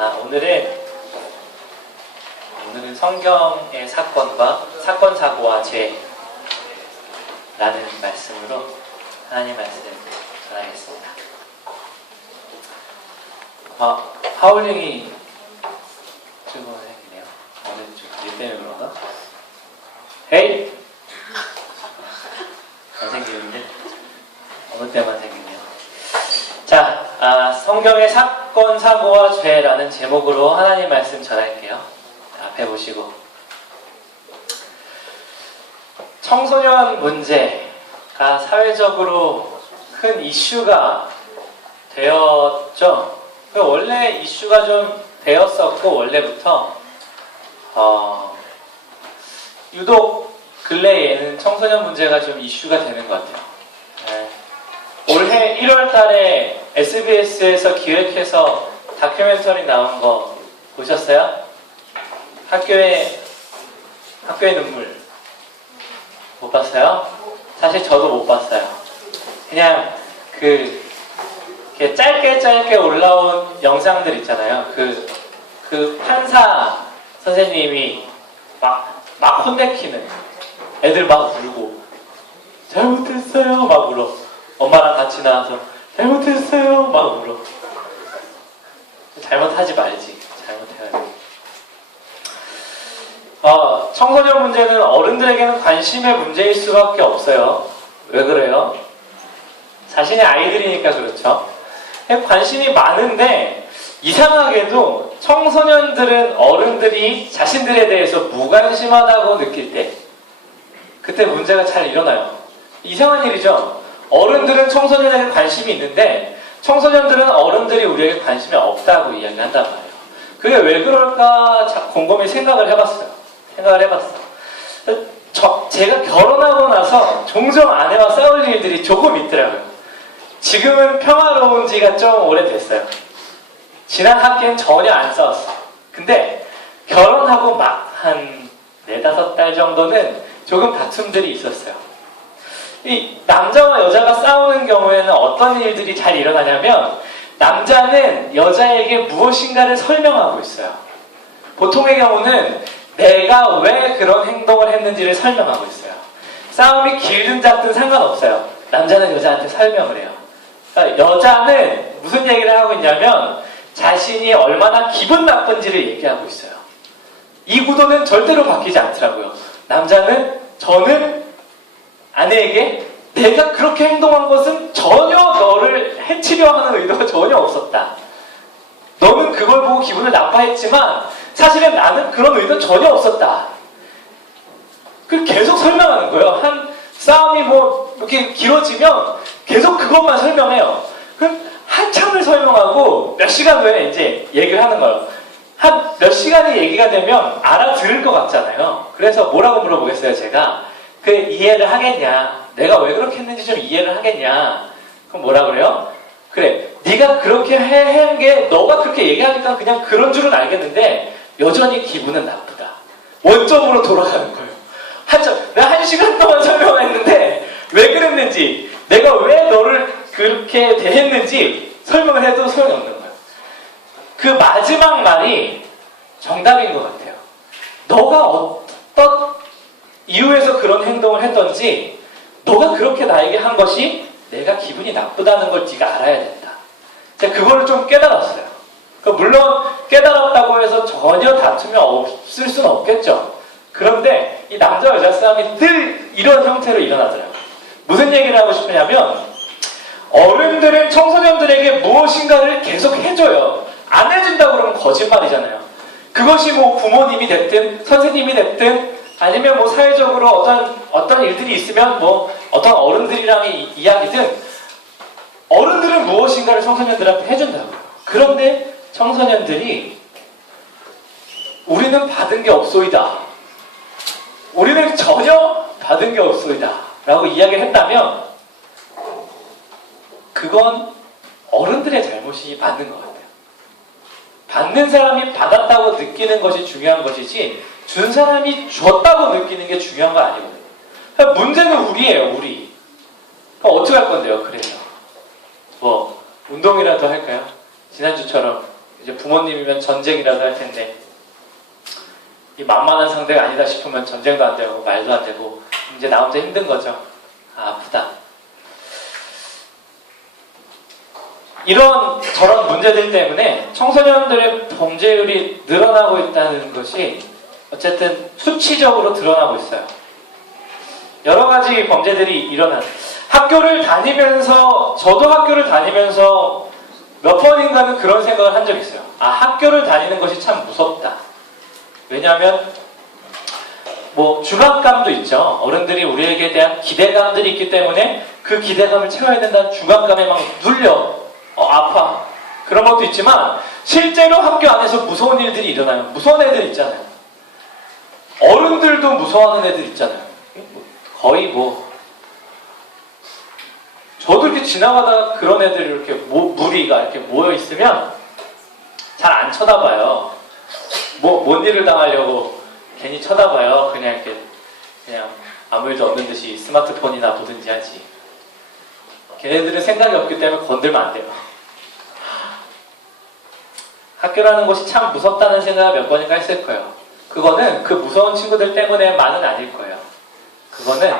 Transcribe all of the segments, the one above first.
오늘은 성경의 사건과 사건, 사고와 죄라는 말씀으로 하나님 말씀을 전하겠습니다. 하울링이 출근했네요. 오늘 좀 일 때문에 그러나? 헤이! 안 생기는데? 어느 때만 생기네요. 자, 성경의 사건, 사고와 죄라는 제목으로 하나님 말씀 전할게요. 앞에 보시고. 청소년 문제가 사회적으로 큰 이슈가 되었죠. 원래 이슈가 좀 되었었고, 원래부터 유독 근래에는 청소년 문제가 좀 이슈가 되는 것 같아요. 올해 1월 달에 SBS에서 기획해서 다큐멘터리 나온 거 보셨어요? 학교의 눈물 못 봤어요? 사실 저도 못 봤어요. 그냥 이렇게 짧게 올라온 영상들 있잖아요. 그 판사 선생님이 막 혼내키는 애들 막 울고 잘못했어요 막 울어. 엄마랑 같이 나와서 잘못했어요 막 울어. 잘못하지 말지. 잘못해야지. 청소년 문제는 어른들에게는 관심의 문제일 수밖에 없어요. 왜 그래요? 자신의 아이들이니까 그렇죠. 관심이 많은데 이상하게도 청소년들은 어른들이 자신들에 대해서 무관심하다고 느낄 때 그때 문제가 잘 일어나요. 이상한 일이죠. 어른들은 청소년에게 관심이 있는데 청소년들은 어른들이 우리에게 관심이 없다고 이야기한단 말이에요. 그게 왜 그럴까 곰곰이 생각을 해봤어요. 제가 결혼하고 나서 종종 아내와 싸울 일들이 조금 있더라고요. 지금은 평화로운 지가 좀 오래됐어요. 지난 학기엔 전혀 안 싸웠어요. 근데 결혼하고 막 한 4-5달 정도는 조금 다툼들이 있었어요. 이 남자와 여자가 싸우는 경우에는 어떤 일들이 잘 일어나냐면 남자는 여자에게 무엇인가를 설명하고 있어요. 보통의 경우는 내가 왜 그런 행동을 했는지를 설명하고 있어요. 싸움이 길든 작든 상관없어요. 남자는 여자한테 설명을 해요. 그러니까 여자는 무슨 얘기를 하고 있냐면 자신이 얼마나 기분 나쁜지를 얘기하고 있어요. 이 구도는 절대로 바뀌지 않더라고요. 남자는 저는 아내에게 내가 그렇게 행동한 것은 전혀 너를 해치려 하는 의도가 전혀 없었다. 너는 그걸 보고 기분을 나빠했지만 사실은 나는 그런 의도 전혀 없었다. 그 계속 설명하는 거예요. 한 싸움이 이렇게 길어지면 계속 그것만 설명해요. 그럼 한참을 설명하고 몇 시간 후에 이제 얘기를 하는 거예요. 한 몇 시간이 얘기가 되면 알아들을 것 같잖아요. 그래서 뭐라고 물어보겠어요, 제가? 이해를 하겠냐? 내가 왜 그렇게 했는지 좀 이해를 하겠냐? 그럼 뭐라 그래요? 그래, 네가 그렇게 한 게 너가 그렇게 얘기하니까 그냥 그런 줄은 알겠는데 여전히 기분은 나쁘다. 원점으로 돌아가는 거예요. 내가 1시간 동안 설명했는데 왜 그랬는지, 내가 왜 너를 그렇게 대했는지 설명을 해도 소용이 없는 거예요. 그 마지막 말이 정답인 것 같아요. 너가 어떤 이유에서 그런 행동을 했던지 너가 그렇게 나에게 한 것이 내가 기분이 나쁘다는 걸 네가 알아야 된다. 제가 그거를 좀 깨달았어요. 물론 깨달았다고 해서 전혀 다툼이 없을 수는 없겠죠. 그런데 이 남자 여자 싸움이 늘 이런 형태로 일어나더라고요. 무슨 얘기를 하고 싶으냐면 어른들은 청소년들에게 무엇인가를 계속 해줘요. 안 해준다고 그러면 거짓말이잖아요. 그것이 부모님이 됐든 선생님이 됐든 아니면 사회적으로 어떤 일들이 있으면 어떤 어른들이랑의 이야기든 어른들은 무엇인가를 청소년들한테 해준다고요. 그런데 청소년들이 우리는 받은 게 없소이다. 우리는 전혀 받은 게 없소이다. 라고 이야기를 했다면 그건 어른들의 잘못이 맞는 것 같아요. 받는 사람이 받았다고 느끼는 것이 중요한 것이지 준 사람이 줬다고 느끼는 게 중요한 거 아니거든요. 그러니까 문제는 우리예요, 우리. 그럼 어떻게 할 건데요, 그래서? 운동이라도 할까요? 지난주처럼 이제 부모님이면 전쟁이라도 할 텐데 이 만만한 상대가 아니다 싶으면 전쟁도 안 되고 말도 안 되고 이제 나 혼자 힘든 거죠. 아, 아프다. 이런 저런 문제들 때문에 청소년들의 범죄율이 늘어나고 있다는 것이 어쨌든 수치적으로 드러나고 있어요. 여러 가지 범죄들이 일어나는. 학교를 다니면서, 저도 학교를 다니면서 몇 번인가는 그런 생각을 한 적이 있어요. 아, 학교를 다니는 것이 참 무섭다. 왜냐하면 뭐 중압감도 있죠. 어른들이 우리에게 대한 기대감들이 있기 때문에 그 기대감을 채워야 된다는 중압감에 막 눌려. 아파. 그런 것도 있지만 실제로 학교 안에서 무서운 일들이 일어나요. 무서운 애들 있잖아요. 어른들도 무서워하는 애들 있잖아요. 거의 뭐 저도 이렇게 지나가다가 그런 애들이 이렇게 무리가 이렇게 모여 있으면 잘 안 쳐다봐요. 뭔 일을 당하려고 괜히 쳐다봐요. 그냥 아무 일도 없는 듯이 스마트폰이나 보든지 하지. 걔네들은 생각이 없기 때문에 건들면 안 돼요. 학교라는 곳이 참 무섭다는 생각을 몇 번인가 했을 거예요. 그거는 그 무서운 친구들 때문에만은 아닐 거예요. 그거는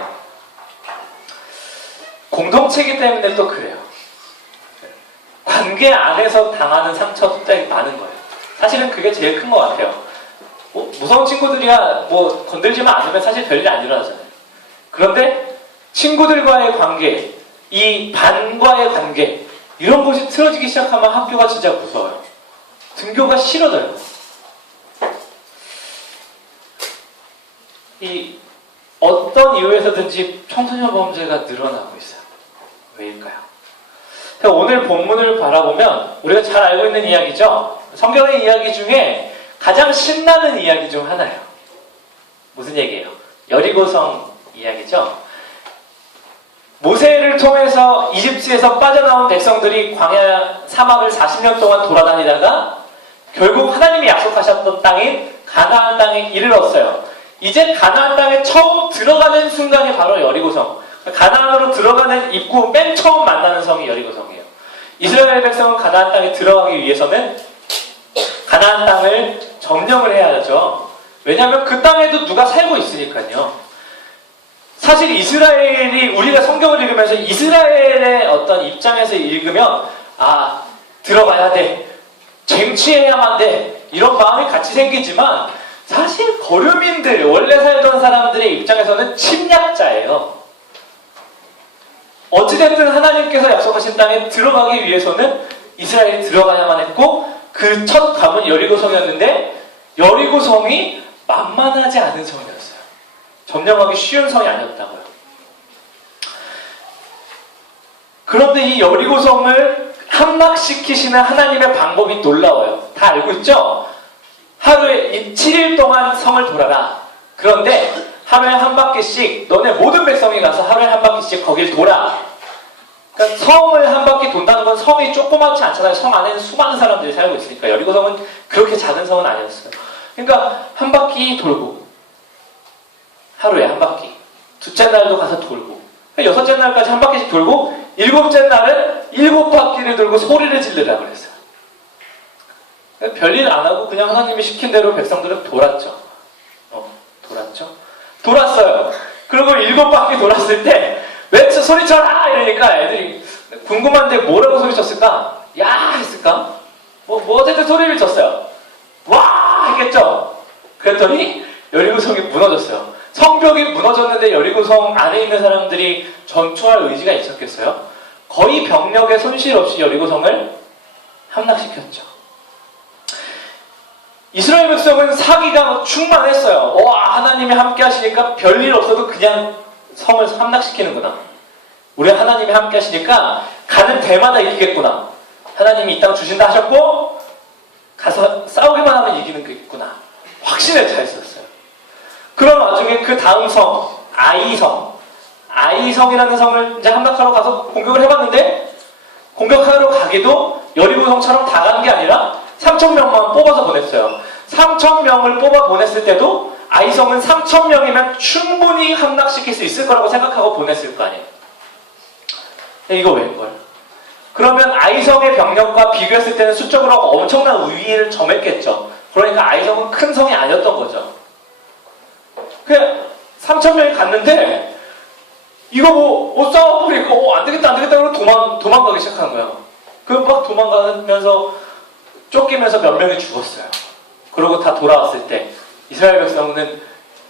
공동체이기 때문에 또 그래요. 관계 안에서 당하는 상처도 되게 많은 거예요. 사실은 그게 제일 큰 것 같아요. 무서운 친구들이야 뭐 건들지만 않으면 사실 별일 안 일어나잖아요. 그런데 친구들과의 관계, 이 반과의 관계 이런 것이 틀어지기 시작하면 학교가 진짜 무서워요. 등교가 싫어져요. 이 어떤 이유에서든지 청소년 범죄가 늘어나고 있어요. 왜일까요? 오늘 본문을 바라보면 우리가 잘 알고 있는 이야기죠. 성경의 이야기 중에 가장 신나는 이야기 중 하나예요. 무슨 얘기예요? 여리고성 이야기죠. 모세를 통해서 이집트에서 빠져나온 백성들이 광야 사막을 40년 동안 돌아다니다가 결국 하나님이 약속하셨던 땅인 가나안 땅에 이르렀어요. 이제 가나안 땅에 처음 들어가는 순간이 바로 여리고성. 가나안으로 들어가는 입구 맨 처음 만나는 성이 여리고성이에요. 이스라엘 백성은 가나안 땅에 들어가기 위해서는 가나안 땅을 점령을 해야 하죠. 왜냐하면 그 땅에도 누가 살고 있으니까요. 사실 이스라엘이 우리가 성경을 읽으면서 이스라엘의 어떤 입장에서 읽으면 아 들어가야 돼. 쟁취해야만 돼. 이런 마음이 같이 생기지만 사실 거류민들, 원래 살던 사람들의 입장에서는 침략자예요. 어찌됐든 하나님께서 약속하신 땅에 들어가기 위해서는 이스라엘이 들어가야만 했고 그 첫 감은 여리고성이었는데 여리고성이 만만하지 않은 성이었어요. 점령하기 쉬운 성이 아니었다고요. 그런데 이 여리고성을 함락시키시는 하나님의 방법이 놀라워요. 다 알고 있죠? 하루에 7일 동안 성을 돌아라. 그런데 하루에 한 바퀴씩 너네 모든 백성이 가서 하루에 한 바퀴씩 거길 돌아. 그러니까 성을 한 바퀴 돈다는 건 성이 조그맣지 않잖아요. 성 안에는 수많은 사람들이 살고 있으니까. 여리고성은 그렇게 작은 성은 아니었어요. 그러니까 한 바퀴 돌고 하루에 한 바퀴. 둘째 날도 가서 돌고 그러니까 여섯째 날까지 한 바퀴씩 돌고 일곱째 날은 7바퀴를 돌고 소리를 지르라고 그랬어요. 별일 안 하고 그냥 하나님이 시킨 대로 백성들은 돌았죠. 돌았어요. 그리고 7바퀴 돌았을 때 외쳐 소리쳐라 이러니까 애들이 궁금한데 뭐라고 소리쳤을까? 야 했을까? 뭐 어쨌든 소리를 쳤어요. 와 했겠죠? 그랬더니 여리고성이 무너졌어요. 성벽이 무너졌는데 여리고성 안에 있는 사람들이 전투할 의지가 있었겠어요? 거의 병력의 손실 없이 여리고성을 함락시켰죠. 이스라엘 백성은 사기가 충만했어요. 와 하나님이 함께 하시니까 별일 없어도 그냥 성을 함락시키는구나. 우리 하나님이 함께 하시니까 가는 데마다 이기겠구나. 하나님이 이 땅 주신다 하셨고 가서 싸우기만 하면 이기는 게 있구나. 확신에 차 있었어요. 그런 와중에 그 다음 성 아이성이라는 성을 이제 함락하러 가서 공격을 해봤는데 공격하러 가기도 여리고성처럼 다 간 게 아니라 3,000명만 뽑아서 보냈어요. 3,000명을 뽑아 보냈을 때도 아이성은 3,000명이면 충분히 함락시킬 수 있을 거라고 생각하고 보냈을 거 아니에요. 이거 왜인걸? 그러면 아이성의 병력과 비교했을 때는 수적으로 엄청난 우위를 점했겠죠. 그러니까 아이성은 큰 성이 아니었던 거죠. 그냥 3,000명이 갔는데 이거 싸워버리니까 안 되겠다 그러고 도망가기 시작하는 거예요. 막 도망가면서 쫓기면서 몇 명이 죽었어요. 그러고 다 돌아왔을 때 이스라엘 백성은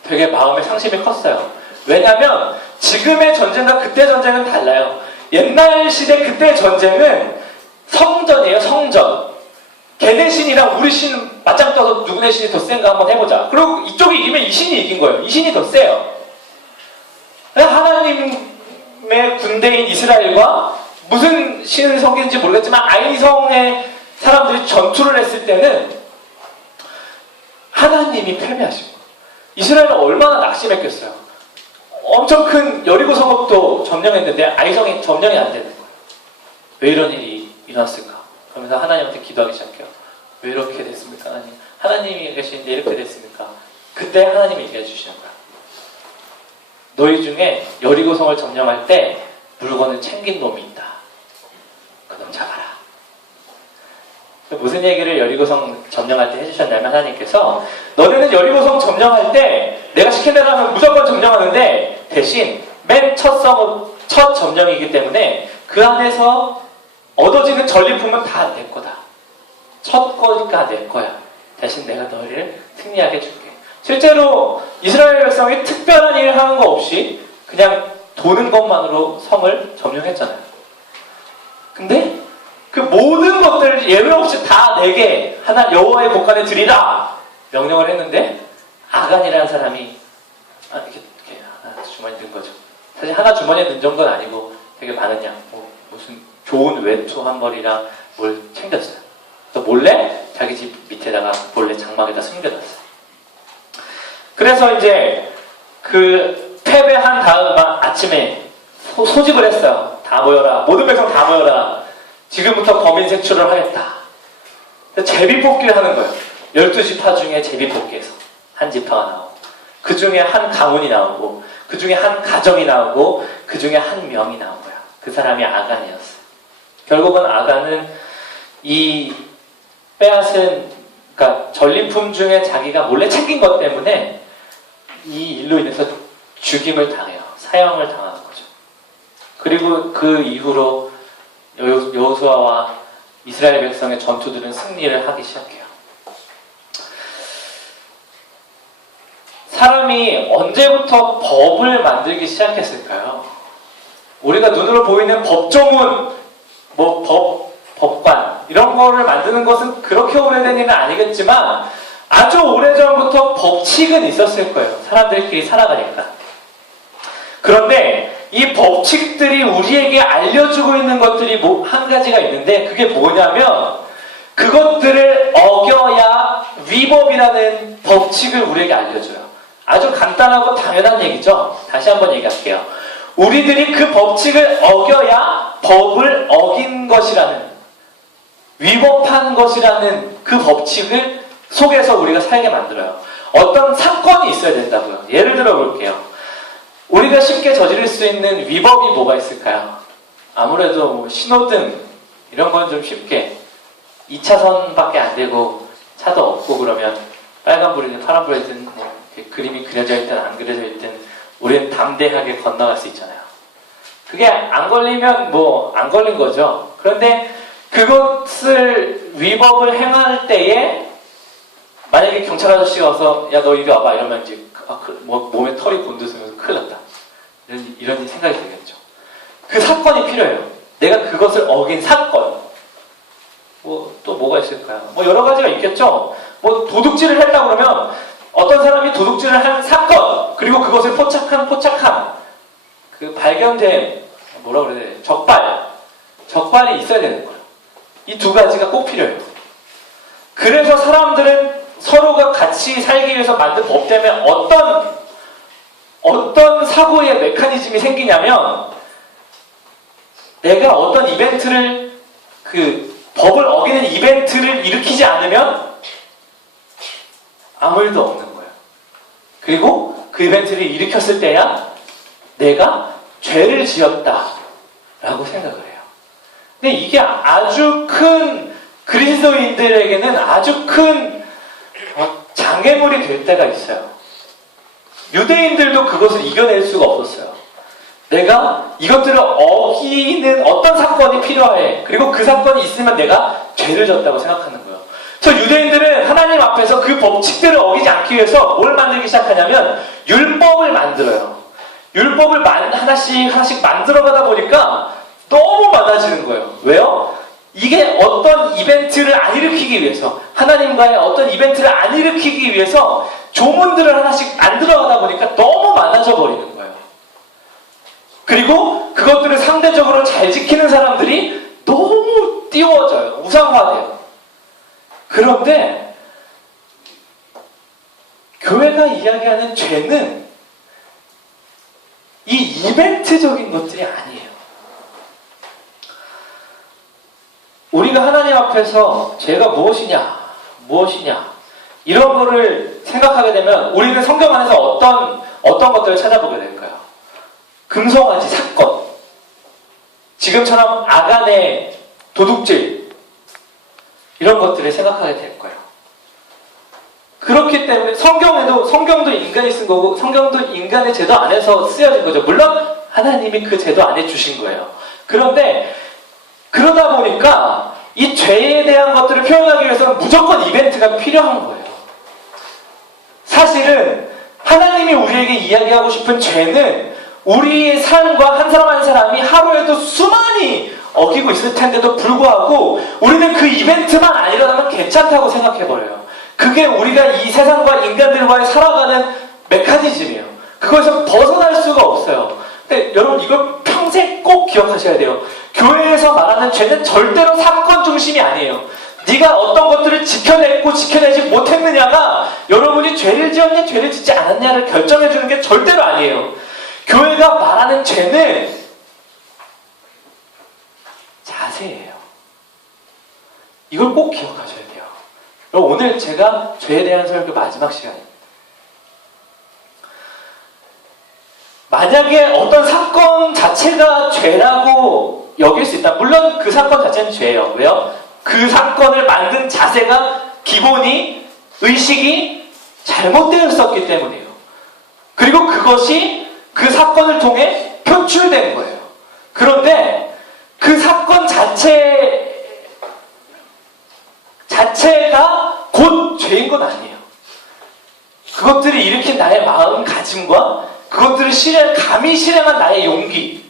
되게 마음의 상심이 컸어요. 왜냐면 지금의 전쟁과 그때 전쟁은 달라요. 옛날 시대 그때 전쟁은 성전이에요. 성전. 걔네 신이랑 우리 신 맞짱 떠서 누구네 신이 더 센가 한번 해보자. 그리고 이쪽이 이기면 이 신이 이긴 거예요. 이 신이 더 세요. 하나님의 군대인 이스라엘과 무슨 신을 섬기는지 모르겠지만 아이성의 사람들이 전투를 했을 때는 하나님이 패배하신 거예요. 이스라엘은 얼마나 낙심했겠어요. 엄청 큰 여리고 성읍도 점령했는데 아이성이 점령이 안 되는 거예요. 왜 이런 일이 일어났을까? 그러면서 하나님한테 기도하기 시작해요. 왜 이렇게 됐습니까? 하나님이 계시는데 이렇게 됐습니까? 그때 하나님이 얘기해 주시는 거야. 너희 중에 여리고성을 점령할 때 물건을 챙긴 놈이 있다. 그놈 잡아라. 무슨 얘기를 여리고성 점령할 때 해주셨냐면 하나님께서 너네는 여리고성 점령할 때 내가 시킨 대로 하면 무조건 점령하는데 대신 맨 첫 점령이기 때문에 그 안에서 얻어지는 전리품은 다 내 거다. 첫 거니까 내 거야. 대신 내가 너희를 승리하게 해줄게. 실제로 이스라엘 백성이 특별한 일을 하는 거 없이 그냥 도는 것만으로 성을 점령했잖아요. 근데 그 모든 것들을 예외 없이 다 내게 하나 여호와의 곳간에 드리라 명령을 했는데 아간이라는 사람이 이렇게 하나 주머니에 넣은 거죠. 사실 하나 주머니에 넣은 정도는 아니고 되게 많은 양, 무슨 좋은 외투 한 벌이랑 뭘 챙겼어요. 또 몰래 자기 집 밑에다가 몰래 장막에다 숨겨놨어요. 그래서 이제 그 패배한 다음 아침에 소집을 했어요. 다 모여라. 모든 백성 다 모여라. 지금부터 거민 색출을 하겠다. 제비뽑기를 하는 거예요. 12지파 중에 제비뽑기에서 한 지파가 나오고 그 중에 한 가문이 나오고 그 중에 한 가정이 나오고 그 중에 한 명이 나온 거야. 그 사람이 아간이었어요. 결국은 아간은 이 빼앗은 그러니까 전리품 중에 자기가 몰래 챙긴 것 때문에 이 일로 인해서 죽임을 당해요. 사형을 당하는 거죠. 그리고 그 이후로 여호수아와 이스라엘 백성의 전투들은 승리를 하기 시작해요. 사람이 언제부터 법을 만들기 시작했을까요? 우리가 눈으로 보이는 법조문, 법관 이런 거를 만드는 것은 그렇게 오래된 일은 아니겠지만 아주 오래전부터 법칙은 있었을 거예요. 사람들끼리 살아가니까. 그런데 이 법칙들이 우리에게 알려주고 있는 것들이 한 가지가 있는데 그게 뭐냐면 그것들을 어겨야 위법이라는 법칙을 우리에게 알려줘요. 아주 간단하고 당연한 얘기죠. 다시 한번 얘기할게요. 우리들이 그 법칙을 어겨야 법을 어긴 것이라는 위법한 것이라는 그 법칙을 속에서 우리가 살게 만들어요. 어떤 사건이 있어야 된다고요. 예를 들어 볼게요. 우리가 쉽게 저지를 수 있는 위법이 뭐가 있을까요? 아무래도 신호등 이런 건 좀 쉽게 2차선밖에 안 되고 차도 없고 그러면 빨간불이든 파란불이든 그림이 그려져 있든 안 그려져 있든 우리는 담대하게 건너갈 수 있잖아요. 그게 안 걸리면 안 걸린 거죠. 그런데 그것을 위법을 행할 때에 만약에 경찰 아저씨가 와서 야 너 이리 와봐 이러면 이제 몸에 털이 곤두서면서 큰일 났다. 이런 생각이 들겠죠. 그 사건이 필요해요. 내가 그것을 어긴 사건. 또 뭐가 있을까요? 여러 가지가 있겠죠. 도둑질을 했다 그러면 어떤 사람이 도둑질을 한 사건, 그리고 그것을 포착한 그 발견된 뭐라 그래야 돼? 적발이 있어야 되는 거예요. 이 두 가지가 꼭 필요해요. 그래서 사람들은 서로가 같이 살기 위해서 만든 법 때문에 어떤 사고의 메커니즘이 생기냐면 내가 어떤 이벤트를 법을 어기는 이벤트를 일으키지 않으면 아무 일도 없는 거예요. 그리고 그 이벤트를 일으켰을 때야 내가 죄를 지었다 라고 생각을 해요. 근데 이게 아주 큰 그리스도인들에게는 아주 큰 장애물이 될 때가 있어요. 유대인들도 그것을 이겨낼 수가 없었어요. 내가 이것들을 어기는 어떤 사건이 필요해. 그리고 그 사건이 있으면 내가 죄를 졌다고 생각하는 거예요. 그래서 유대인들은 하나님 앞에서 그 법칙들을 어기지 않기 위해서 뭘 만들기 시작하냐면 율법을 만들어요. 율법을 하나씩 만들어가다 보니까 너무 많아지는 거예요. 왜요? 이게 어떤 이벤트를 안 일으키기 위해서, 하나님과의 어떤 이벤트를 안 일으키기 위해서 조문들을 하나씩 만들어가다 보니까 너무 많아져 버리는 거예요. 그리고 그것들을 상대적으로 잘 지키는 사람들이 너무 띄워져요. 우상화돼요. 그런데 교회가 이야기하는 죄는 이 이벤트적인 것들이 아니에요. 우리가 하나님 앞에서 죄가 무엇이냐 이런 거를 생각하게 되면 우리는 성경 안에서 어떤 것들을 찾아보게 될까요? 금송아지 사건, 지금처럼 아간의 도둑질, 이런 것들을 생각하게 될 거예요. 그렇기 때문에 성경도 인간이 쓴 거고 성경도 인간의 제도 안에서 쓰여진 거죠. 물론 하나님이 그 제도 안에 주신 거예요. 그런데 그러다 보니까 이 죄에 대한 것들을 표현하기 위해서는 무조건 이벤트가 필요한 거예요. 사실은 하나님이 우리에게 이야기하고 싶은 죄는 우리의 삶과 한 사람 한 사람이 하루에도 수많이 어기고 있을 텐데도 불구하고 우리는 그 이벤트만 안 일어나면 괜찮다고 생각해버려요. 그게 우리가 이 세상과 인간들과의 살아가는 메커니즘이에요. 그것에서 벗어날 수가 없어요. 근데 여러분 이걸 평생 꼭 기억하셔야 돼요. 교회에서 말하는 죄는 절대로 사건 중심이 아니에요. 네가 어떤 것들을 지켜냈고 지켜내지 못했느냐가 여러분이 죄를 지었냐 죄를 짓지 않았냐를 결정해주는 게 절대로 아니에요. 교회가 말하는 죄는 자세예요. 이걸 꼭 기억하셔야 돼요. 여러분 오늘 제가 죄에 대한 설교 마지막 시간입니다. 만약에 어떤 사건 자체가 죄라고 여길 수 있다. 물론 그 사건 자체는 죄예요. 왜요? 그 사건을 만든 자세가 기본이 의식이 잘못되어 있었기 때문이에요. 그리고 그것이 그 사건을 통해 표출된 거예요. 그런데 그 사건 자체가 곧 죄인 건 아니에요. 그것들이 일으킨 나의 마음가짐과 그것들을 감히 실행한 나의 용기,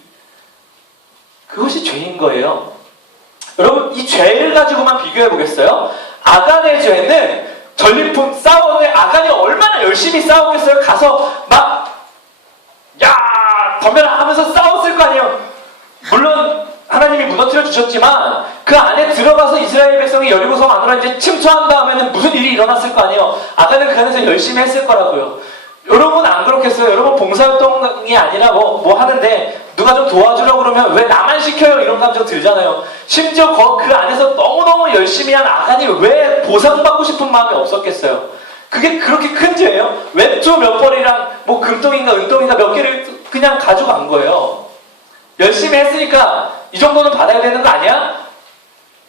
그것이 죄인 거예요. 여러분 이 죄를 가지고만 비교해 보겠어요? 아간의 죄는 전리품 싸우는 아간이 얼마나 열심히 싸웠겠어요? 가서 막 야! 덤벼라 하면서 싸웠을 거 아니에요. 물론 하나님이 무너뜨려 주셨지만 그 안에 들어가서 이스라엘 백성이 여리고성 안으로 이제 침투한 다음에는 무슨 일이 일어났을 거 아니에요. 아간은 그 안에서 열심히 했을 거라고요. 여러분 안 그렇겠어요? 여러분 봉사활동이 아니라 뭐 하는데 누가 좀 도와주려고 그러면 왜 나만 시켜요? 이런 감정 들잖아요. 심지어 그 안에서 너무너무 열심히 한 아간이 왜 보상받고 싶은 마음이 없었겠어요? 그게 그렇게 큰 죄예요? 외투 몇 벌이랑 뭐 금동인가 은동인가 몇 개를 그냥 가져간 거예요. 열심히 했으니까 이 정도는 받아야 되는 거 아니야?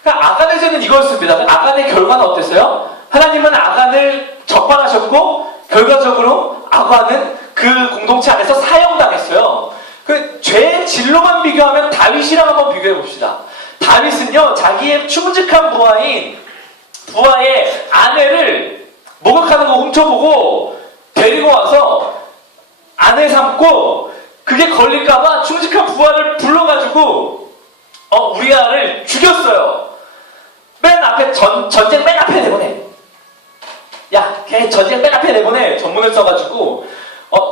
그러니까 아간의 죄는 이거였습니다. 아간의 결과는 어땠어요? 하나님은 아간을 적발하셨고 결과적으로 아간은 그 공동체 안에서 사형당했어요. 그 죄의 질로만 비교하면 다윗이랑 한번 비교해 봅시다. 다윗은요 자기의 충직한 부하의 아내를 목욕하는 거 훔쳐보고 데리고 와서 아내 삼고 그게 걸릴까봐 충직한 부하를 불러가지고 우리아를 죽였어요. 맨 앞에 전쟁 맨 앞에 내보내. 야, 걔 전쟁 맨 앞에 내보내. 전문을 써가지고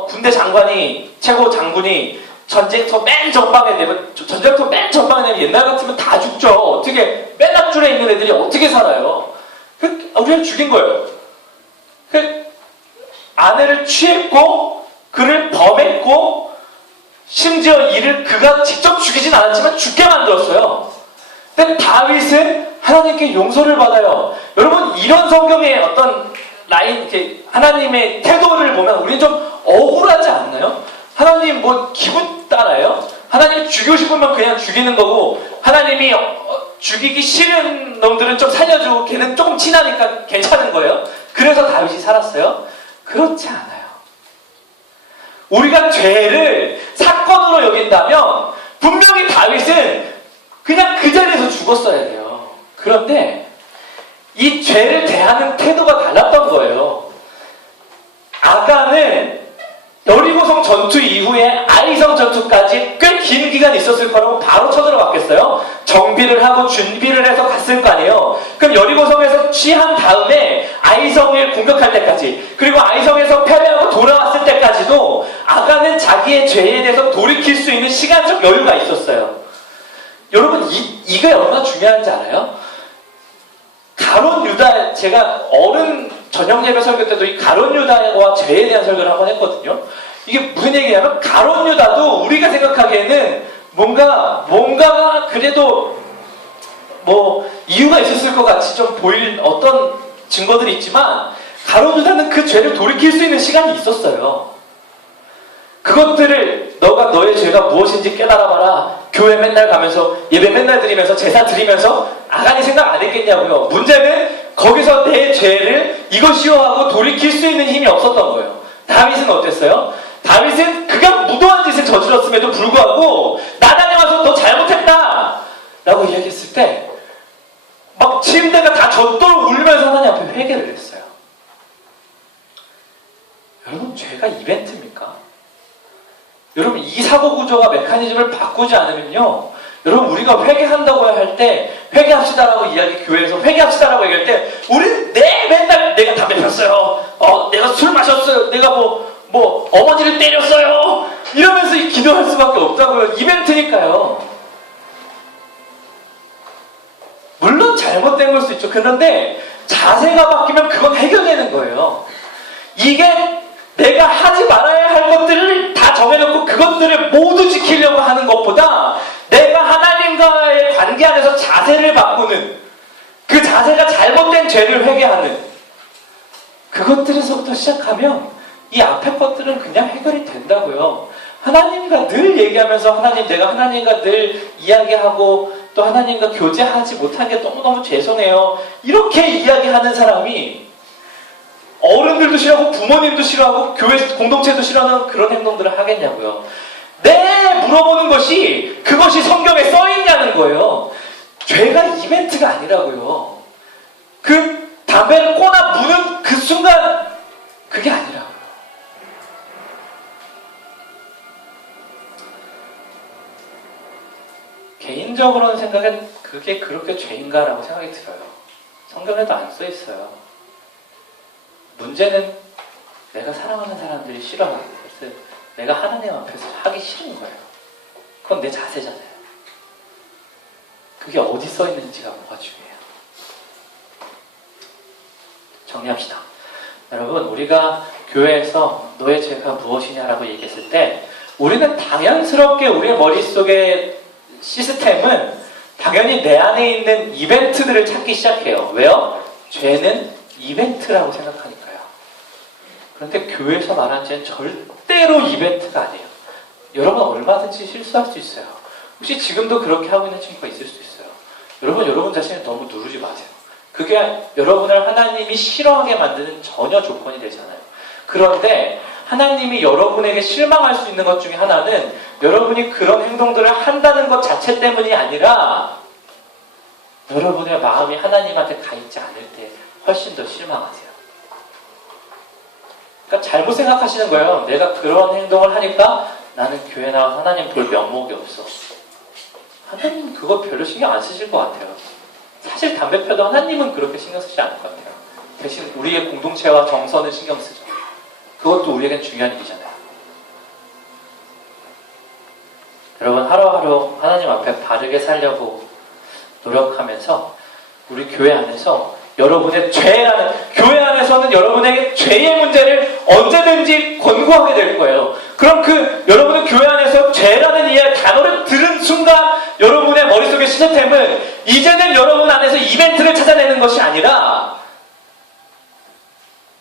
군대 장관이 최고 장군이 전쟁터 맨 전방에 내면 옛날 같으면 다 죽죠. 어떻게 맨 앞줄에 있는 애들이 어떻게 살아요? 우리를 죽인 거예요. 아내를 취했고 그를 범했고 심지어 이를 그가 직접 죽이진 않았지만 죽게 만들었어요. 근데 다윗은 하나님께 용서를 받아요. 여러분 이런 성경의 어떤 라인, 이렇게 하나님의 태도를 보면 우리는 좀 억울하지 않나요? 하나님 뭐 기분 따라요? 하나님이 죽이고 싶으면 그냥 죽이는 거고, 하나님이 죽이기 싫은 놈들은 좀 살려주고 걔는 조금 친하니까 괜찮은 거예요. 그래서 다윗이 살았어요? 그렇지 않아요. 우리가 죄를 사건으로 여긴다면 분명히 다윗은 그냥 그 자리에서 죽었어야 돼요. 그런데 이 죄를 대하는 태도가 달랐던 거예요. 아간은 여리고성 전투 이후에 아이성 전투까지 꽤 긴 기간이 있었을 거라고 바로 쳐들어갔겠어요? 정비를 하고 준비를 해서 갔을 거 아니에요? 그럼 여리고성에서 취한 다음에 아이성을 공격할 때까지, 그리고 아이성에서 패배하고 돌아왔을 때까지도 아간은 자기의 죄에 대해서 돌이킬 수 있는 시간적 여유가 있었어요. 여러분, 이게 얼마나 중요한지 알아요? 가론 유다, 제가 어른 저녁 예배 설교 때도 이 가론 유다와 죄에 대한 설교를 한번 했거든요. 이게 무슨 얘기냐면, 가론 유다도 우리가 생각하기에는 뭔가 그래도 뭐 이유가 있었을 것 같이 좀 보일 어떤 증거들이 있지만, 가론 유다는 그 죄를 돌이킬 수 있는 시간이 있었어요. 그것들을 너가 너의 죄가 무엇인지 깨달아봐라. 교회 맨날 가면서 예배 맨날 드리면서 제사 드리면서 아간이 생각 안 했겠냐고요. 문제는 거기서 내 죄를 이것이요 하고 돌이킬 수 있는 힘이 없었던 거예요. 다윗은 어땠어요? 다윗은 그가 무도한 짓을 저질렀음에도 불구하고 나단에 와서 너 잘못했다 라고 이야기했을 때 막 침대가 다 젖도록 울면서 하나님 앞에 회개를 했어요. 여러분, 죄가 이벤트입니까? 여러분, 이 사고 구조가 메커니즘을 바꾸지 않으면요, 여러분, 우리가 회개한다고 할 때 회개합시다라고 이야기, 교회에서 회개합시다라고 얘기할 때 우리는 맨날 내가 담배 폈어요, 내가 술 마셨어요, 내가 뭐 어머니를 때렸어요 이러면서 기도할 수밖에 없다고요. 이벤트니까요. 물론 잘못된 걸 수 있죠. 그런데 자세가 바뀌면 그건 해결되는 거예요. 이게 내가 하지 말아야 할 것들을 다 정해놓고 그것들을 모두 지키려고 하는 것보다 내가 하나님과의 관계 안에서 자세를 바꾸는, 그 자세가 잘못된 죄를 회개하는 그것들에서부터 시작하면 이 앞에 것들은 그냥 해결이 된다고요. 하나님과 늘 얘기하면서 내가 하나님과 늘 이야기하고 또 하나님과 교제하지 못한 게 너무너무 죄송해요, 이렇게 이야기하는 사람이 어른들도 싫어하고 부모님도 싫어하고 교회 공동체도 싫어하는 그런 행동들을 하겠냐고요. 물어보는 것이 그것이 성경에 써있냐는 거예요. 죄가 이벤트가 아니라고요. 그 담배를 꼬나 무는 그 순간 그게 아니라고요. 개인적으로는 생각엔 그게 그렇게 죄인가라고 생각이 들어요. 성경에도 안 써있어요. 문제는 내가 사랑하는 사람들이 싫어하는 것을 내가 하나님 앞에서 하기 싫은 거예요. 그건 내 자세잖아요. 그게 어디 써 있는지가 뭐가 중요해요. 정리합시다. 여러분, 우리가 교회에서 너의 죄가 무엇이냐라고 얘기했을 때 우리는 당연스럽게 우리의 머릿속의 시스템은 당연히 내 안에 있는 이벤트들을 찾기 시작해요. 왜요? 죄는 이벤트라고 생각하니까요. 그런데 교회에서 말하는 죄는 절대로 이벤트가 아니에요. 여러분, 얼마든지 실수할 수 있어요. 혹시 지금도 그렇게 하고 있는 친구가 있을 수 있어요. 여러분 자신을 너무 누르지 마세요. 그게 여러분을 하나님이 싫어하게 만드는 전혀 조건이 되잖아요. 그런데 하나님이 여러분에게 실망할 수 있는 것 중에 하나는 여러분이 그런 행동들을 한다는 것 자체 때문이 아니라 여러분의 마음이 하나님한테 가 있지 않을 때 훨씬 더 실망하세요. 그러니까 잘못 생각하시는 거예요. 내가 그런 행동을 하니까 나는 교회 나와 하나님 볼 면목이 없어. 하나님 그거 별로 신경 안 쓰실 것 같아요. 사실 담배 펴도 하나님은 그렇게 신경 쓰지 않을 것 같아요. 대신 우리의 공동체와 정서는 신경 쓰죠. 그것도 우리에겐 중요한 일이잖아요. 여러분, 하루하루 하나님 앞에 바르게 살려고 노력하면서 우리 교회 안에서 여러분의 죄라는, 교회 안에서는 여러분에게 죄의 문제를 언제든지 권고하게 될 거예요. 그럼 여러분은 교회 안에서 죄라는 이 단어를 들은 순간 여러분의 머릿속의 시스템은 이제는 여러분 안에서 이벤트를 찾아내는 것이 아니라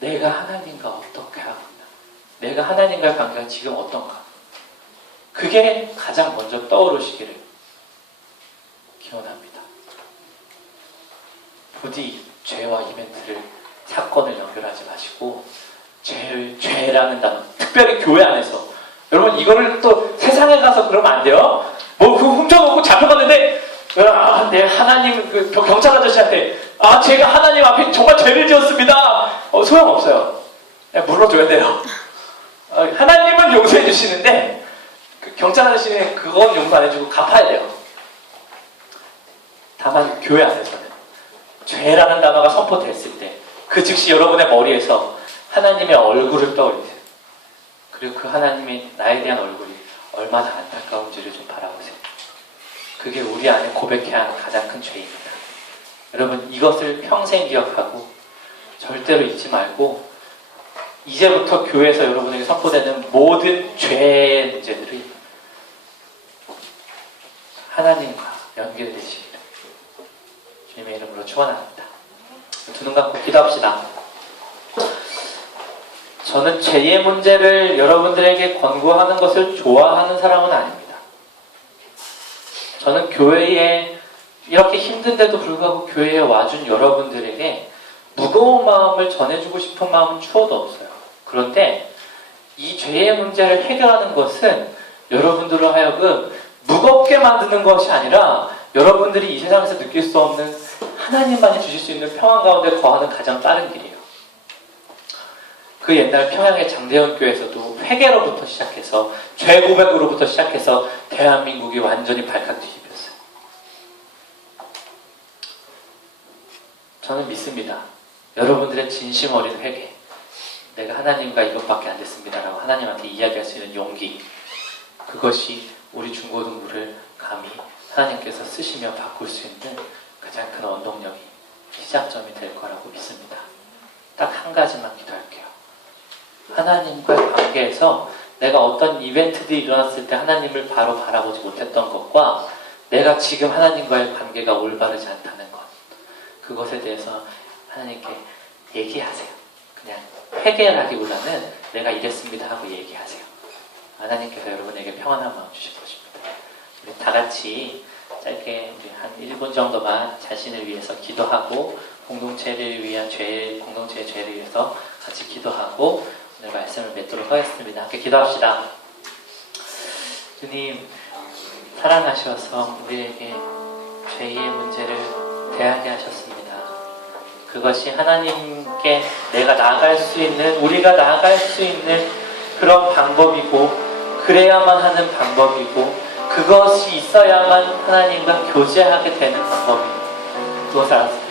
내가 하나님과 어떻게 하구나, 내가 하나님과의 관계가 지금 어떤가, 그게 가장 먼저 떠오르시기를 기원합니다. 부디 죄와 이벤트를, 사건을 연결하지 마시고 죄라는 단어, 특별히 교회 안에서, 여러분 이거를 또 세상에 가서 그러면 안 돼요. 뭐 그거 훔쳐놓고 잡혀갔는데 내 하나님, 그 경찰 아저씨한테 제가 하나님 앞에 정말 죄를 지었습니다. 소용없어요. 그냥 물어줘야 돼요. 하나님은 용서해 주시는데 그 경찰 아저씨는 그건 용서 안 해주고 갚아야 돼요. 다만 교회 안에서는 죄라는 단어가 선포됐을 때 그 즉시 여러분의 머리에서 하나님의 얼굴을 떠올리세요. 그리고 그 하나님이 나에 대한 얼굴이 얼마나 안타까운지를 좀 바라보세요. 그게 우리 안에 고백해야 하는 가장 큰 죄입니다. 여러분 이것을 평생 기억하고 절대로 잊지 말고, 이제부터 교회에서 여러분에게 선포되는 모든 죄의 문제들이 하나님과 연결되시기를 주님의 이름으로 축원합니다. 두 눈 감고 기도합시다. 저는 죄의 문제를 여러분들에게 권고하는 것을 좋아하는 사람은 아닙니다. 저는 교회에 이렇게 힘든데도 불구하고 교회에 와준 여러분들에게 무거운 마음을 전해주고 싶은 마음은 추워도 없어요. 그런데 이 죄의 문제를 해결하는 것은 여러분들로 하여금 무겁게 만드는 것이 아니라 여러분들이 이 세상에서 느낄 수 없는 하나님만이 주실 수 있는 평안 가운데 거하는 가장 빠른 길이에요. 그 옛날 평양의 장대현 교회에서도 회개로부터 시작해서 죄 고백으로부터 시작해서 대한민국이 완전히 발칵 뒤집혔어요. 저는 믿습니다. 여러분들의 진심 어린 회개, 내가 하나님과 이것밖에 안 됐습니다라고 하나님한테 이야기할 수 있는 용기, 그것이 우리 중고등부를 감히 하나님께서 쓰시며 바꿀 수 있는 가장 큰 원동력이, 시작점이 될 거라고 믿습니다. 딱 한 가지만 기도할게요. 하나님과의 관계에서 내가 어떤 이벤트들이 일어났을 때 하나님을 바로 바라보지 못했던 것과 내가 지금 하나님과의 관계가 올바르지 않다는 것, 그것에 대해서 하나님께 얘기하세요. 그냥 회개라기보다는 내가 이랬습니다 하고 얘기하세요. 하나님께서 여러분에게 평안한 마음 주실 것입니다. 우리 다 같이 짧게 우리 한 1분 정도만 자신을 위해서 기도하고 공동체를 위한 공동체의 죄를 위해서 같이 기도하고 오늘 말씀을 맺도록 하겠습니다. 함께 기도합시다. 주님, 사랑하셔서 우리에게 죄의 문제를 대하게 하셨습니다. 그것이 하나님께 내가 나아갈 수 있는, 우리가 나아갈 수 있는 그런 방법이고, 그래야만 하는 방법이고, 그것이 있어야만 하나님과 교제하게 되는 방법이고, 그것을 알았습니다.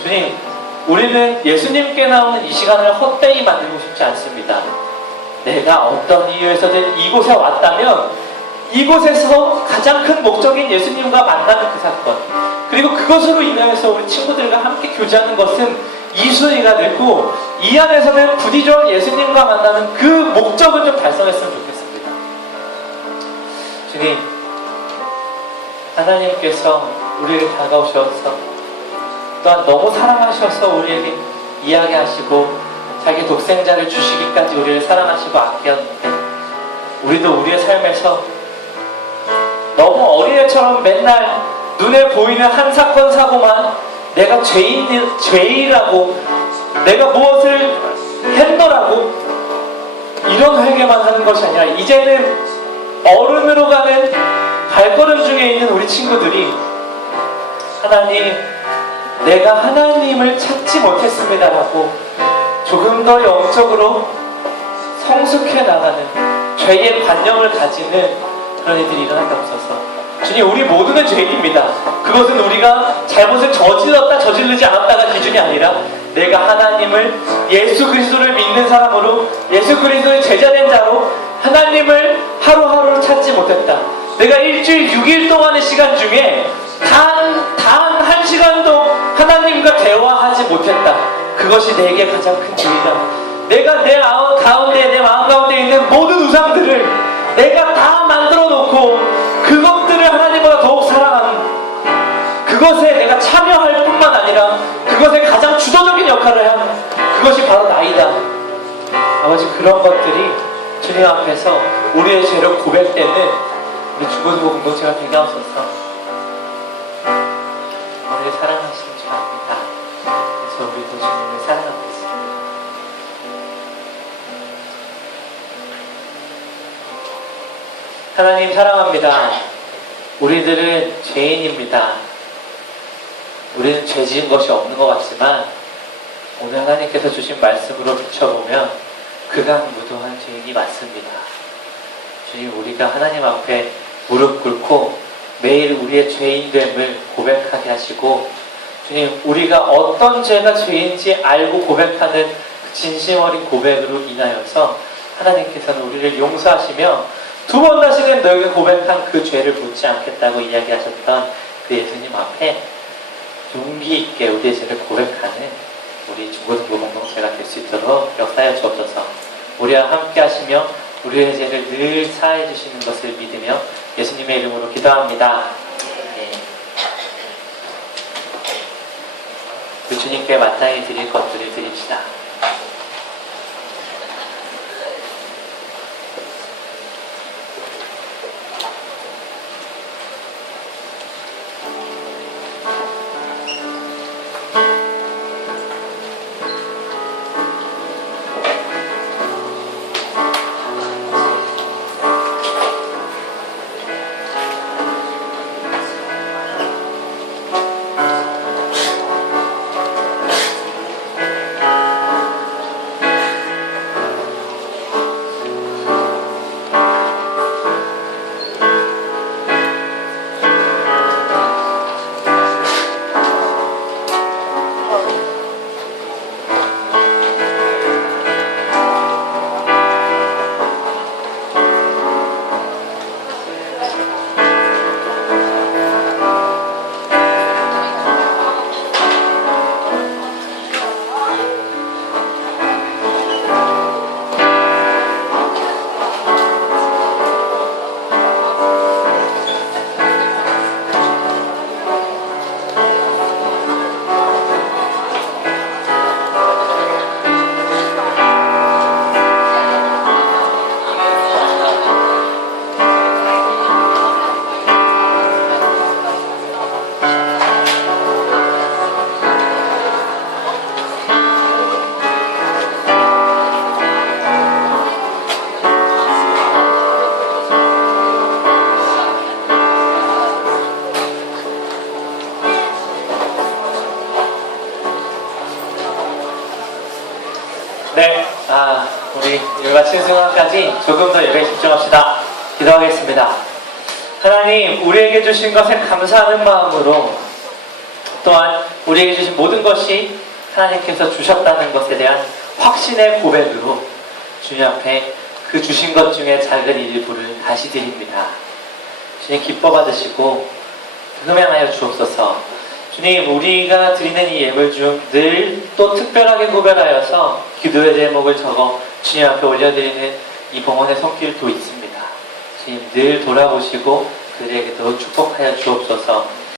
주님, 우리는 예수님께 나오는 이 시간을 헛되이 만들고 싶지 않습니다. 내가 어떤 이유에서든 이곳에 왔다면 이곳에서 가장 큰 목적인 예수님과 만나는 그 사건, 그리고 그것으로 인하여서 우리 친구들과 함께 교제하는 것은 이순위가 되고, 이 안에서는 부디 좀 예수님과 만나는 그 목적을 좀 달성했으면 좋겠습니다. 주님, 하나님께서 우리에게 다가오셔서 또한 너무 사랑하셔서 우리에게 이야기하시고 자기 독생자를 주시기까지 우리를 사랑하시고 아끼었는데, 우리도 우리의 삶에서 너무 어린애처럼 맨날 눈에 보이는 한 사건 사고만 내가 죄인이라고, 내가 무엇을 했노라고 이런 회개만 하는 것이 아니라, 이제는 어른으로 가는 발걸음 중에 있는 우리 친구들이 하나님, 내가 하나님을 찾지 못했습니다라고 조금 더 영적으로 성숙해 나가는 죄의 관념을 가지는 그런 일들이 일어나게 없어서, 주님, 우리 모두는 죄인입니다. 그것은 우리가 잘못을 저질렀다 저지르지 않았다가 기준이 아니라 내가 하나님을, 예수 그리스도를 믿는 사람으로, 예수 그리스도의 제자된 자로 하나님을 하루하루 찾지 못했다. 내가 일주일 6일 동안의 시간 중에 단 한 시간도 하나님과 대화하지 못했다. 그것이 내게 가장 큰 죄이다. 내가 내 마음 가운데 있는 모든 우상들을 내가 다 만들어 놓고 그것들을 하나님보다 더욱 사랑하는, 그것에 내가 참여할 뿐만 아니라 그것에 가장 주도적인 역할을 하는, 그것이 바로 나이다. 아버지, 그런 것들이 주님 앞에서 우리의 죄를 고백되는 우리 주거주고 공동체가 되게 하옵소서. 우리를 사랑하시는 줄 압니다. 그래서 우리도 주님을 사랑하고 있습니다. 하나님 사랑합니다. 우리들은 죄인입니다. 우리는 죄 지은 것이 없는 것 같지만 오늘 하나님께서 주신 말씀으로 비춰보면 극악무도한 죄인이 맞습니다. 주님, 우리가 하나님 앞에 무릎 꿇고 매일 우리의 죄인됨을 고백하게 하시고, 주님, 우리가 어떤 죄가 죄인지 알고 고백하는 그 진심 어린 고백으로 인하여서 하나님께서는 우리를 용서하시며 두 번 다시는 너희가 고백한 그 죄를 묻지 않겠다고 이야기하셨던 그 예수님 앞에 용기 있게 우리의 죄를 고백하는 우리 중고등부 공동체가 될 수 있도록 역사하여 주옵소서. 우리와 함께 하시며 우리의 죄를 늘 사해 주시는 것을 믿으며 예수님의 이름으로 기도합니다. 네. 그 주님께 마땅히 드릴 것들을 드립시다. 네, 우리 일과 신승환까지 조금 더 예배에 집중합시다. 기도하겠습니다. 하나님, 우리에게 주신 것에 감사하는 마음으로, 또한 우리에게 주신 모든 것이 하나님께서 주셨다는 것에 대한 확신의 고백으로 주님 앞에 그 주신 것 중에 작은 일부를 다시 드립니다. 주님, 기뻐 받으시고 흠양하여 주옵소서. 주님, 우리가 드리는 이 예물 중 늘 또 특별하게 구별하여서 기도의 제목을 적어 주님 앞에 올려드리는 이 봉헌의 손길도 있습니다. 주님, 늘 돌아보시고 그들에게도 축복하여 주옵소서.